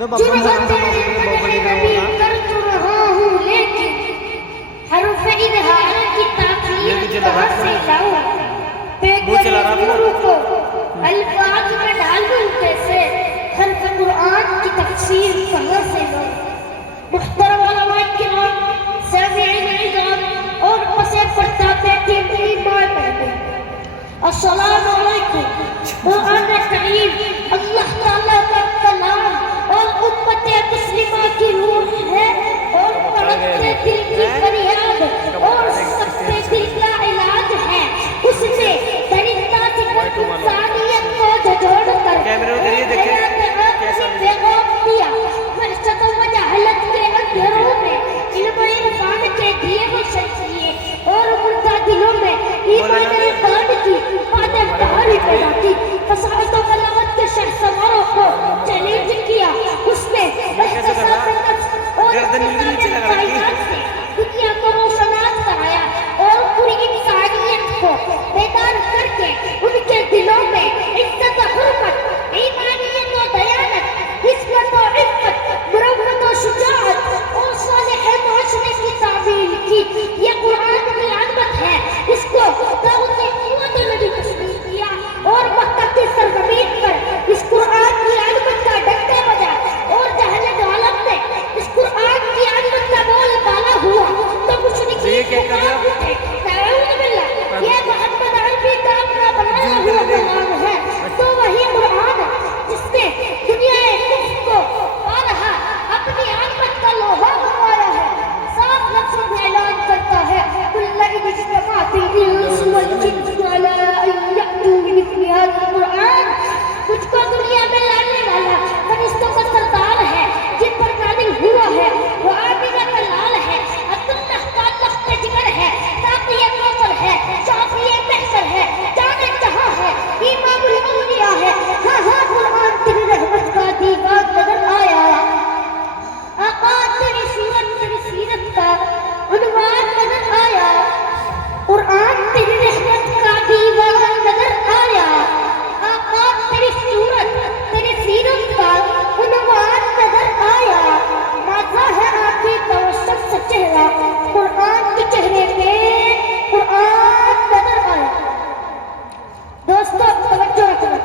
جرأت نبی کر تو رہا ہوں لیکن حرف اظہار کی تاخیر کہاں سے لاؤں؟ پیغمبر نور کو الفاظ میں ڈالوں کیسے؟ حرف قرآن کی تفسیر کہاں سے لاؤں؟ محترم علماء کرام، سامعین عزام اور پسے پردہ بیٹھے میری ماں بہنیں، السلام علیکم۔ قرآن کریم اللہ تعالیٰ کا کلام اور امت مسلمہ کی روح ہے اور تڑپتے دل کی فریاد اور سکتے دل کا علاج ہے۔ اس نے درندہ صفت انسانیت کو جھجھوڑ کر پیغام دیا۔ وحشت و جہالت کے اندھیروں میں علم و عرفان کے دیے روشنیے اور مردہ دلوں میں ایمان قلب کی باتیں بہاری پیدا کی۔ فصاحت و بلاغت کے شہسواروں کو چیلنج کیا۔ اس نے احتساب نفس اور کائنات سے دنیا کو روشناس کرایا اور پوری انسانیت کو بیدار کر کے ان کے دلوں میں عزت و حرمت، ایمانیت و دیانت، عصمت و عفت، مروت و شجاعت اور صالح معاشرے کی تعمیل کی۔ یہ قرآن کی علامت ہے۔ اس کو داؤد نے قوت نبی تسلیم کیا اور مکہ کی سرزمین پر اس قرآن کی علامت کا ڈنڈا بجا اور جہل عالم نے اس قرآن کی علامت کا بول بالا ہوا تو مشرکین پکار اٹھے، نعوذ باللہ، یہ محمد عربی کا اپنا بنایا ہوا کلام ہے۔ تو وہی قرآن جس نے دنیا کفر کو بارہا اپنی علامت کا لوہا بنوایا ہے، صاف لفظوں میں اعلان کرتا ہے، قُلْ لَئِنِ اجْتَمَعَتِ الْإِنسُ وَالْجِنُّ عَلَىٰ أَن يَأْتُوا بِمِثْلِ هَٰذَا الْقُرْآنِ۔ مجھ کو دنیا میں لانے والا فرشتوں کا سردار ہے، جن پر نازل ہوا ہے وہ آمینہ کا لال ہے، عبداللہ کا لخت جگر ہے، ساقی کوثر ہے، شافی محشر ہے، جان جہاں ہے، امام الاولیاء ہے۔ ہاں ہاں قرآن تیری رحمت کا دیوان نظر آیا، آقا تیری سیرت تیری سیرت کا عنوان نظر آیا، قرآن تیری رحمت کا دیوان نظر آیا، آقا تیری صورت تیری سیرت کا عنوان نظر آیا۔ ماذا ہے آپ کی توسط سے چہرہ، قرآن کے چہرے پہ قرآن نظر آیا۔ دوستو توجہ رکھنا،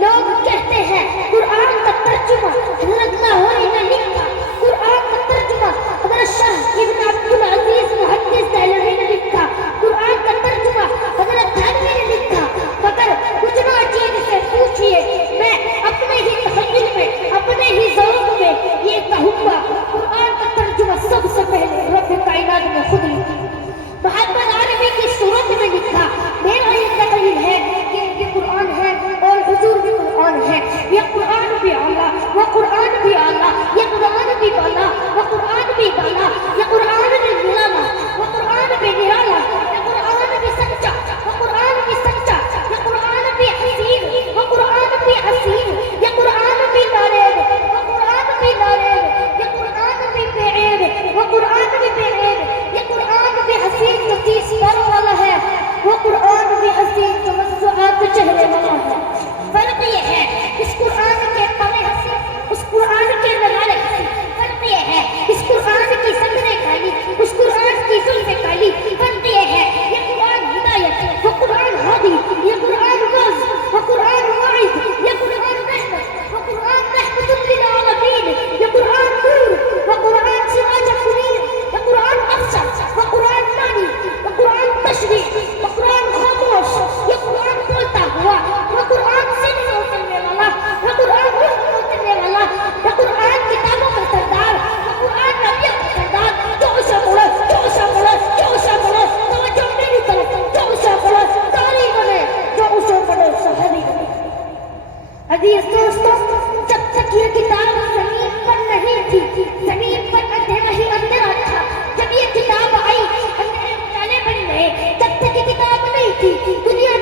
لوگ کہتے ہیں قرآن کا ترجمہ حضرت لاہوری نے لکھا، قرآن کا ترجمہ حضرت شاہ ابن عبدالعزیز محدث دہلوی نے لکھا، قرآن کا ترجمہ حضرت تھانوی نے لکھا۔ مگر کچھ نہ چیز سے پوچھئے، میں اپنے ہی تخیل میں اپنے ہی ذوق میں یہ کہوں گا، قرآن کا ترجمہ سب سے پہلے رب کائنات نے خود لکھا، محمد عربی کی صورت میں لکھا۔ میرا یہ تقریر ہے کہ یہ قرآن ہے اور حضور بھی قرآن ہے، یہ قرآن بھی اعلیٰ وہ قرآن بھی اعلیٰ، یہ قرآن بھی بالا وہ قرآن بھی بالا، یہ قرآن بھی نرالا وہ قرآن بھی نرالا، یہ قرآن بھی سچا وہ قرآن بھی سچا، یہ قرآن بھی حسین وہ قرآن بھی حسین، یہ قرآن بھی ناریب وہ قرآن بھی ناریب، یہ قرآن بھی بے عیب وہ قرآن بھی بے عیب، یہ قرآن بھی حسین جو 30 پاروں والا ہے، وہ قرآن بھی حسین جو موضوعات چہرے والا ہے۔ فرق یہ ہے اس قرآن کے پڑھے حسین، اس قرآن کے نظارے حسین، فرق یہ ہے اس قرآن کی صدریں کالی، اس قرآن کی زلفیں کالی، فرق یہ ہے یہ قرآن ہدایت وہ قرآن ہادی، یہ قرآن واعظ وہ قرآن واعظ، یہ قرآن رحمت وہ قرآن رحمت للعالمین، یہ قرآن نور وہ قرآن سراج منیر، یہ قرآن افسر وہ قرآن مانی، وہ قرآن تشریح وہ قرآن خاموش، یہ قرآن بولتا ہوا وہ قرآن سن سے اترنے والا، وہ قرآن روح سے اترنے والا، یہ قرآن کتابوں کا سردار، وہ قرآن نبیوں کا سردار۔ جو اسے پڑھے جو اسے پڑھے جو اسے پڑھے توجہ میری طرف، جو اسے پڑھے قاری بنے، جو اسے پڑھے صحابی بنے۔ عزیز دوستو، جب تک یہ کتاب زمین پر نہیں تھی، زمین پر اندھیرا ہی اندھیرا تھا، جب یہ کتاب آئی اندھیرے اجالے بن گئے، جب تک یہ کتاب نہیں تھی دنیا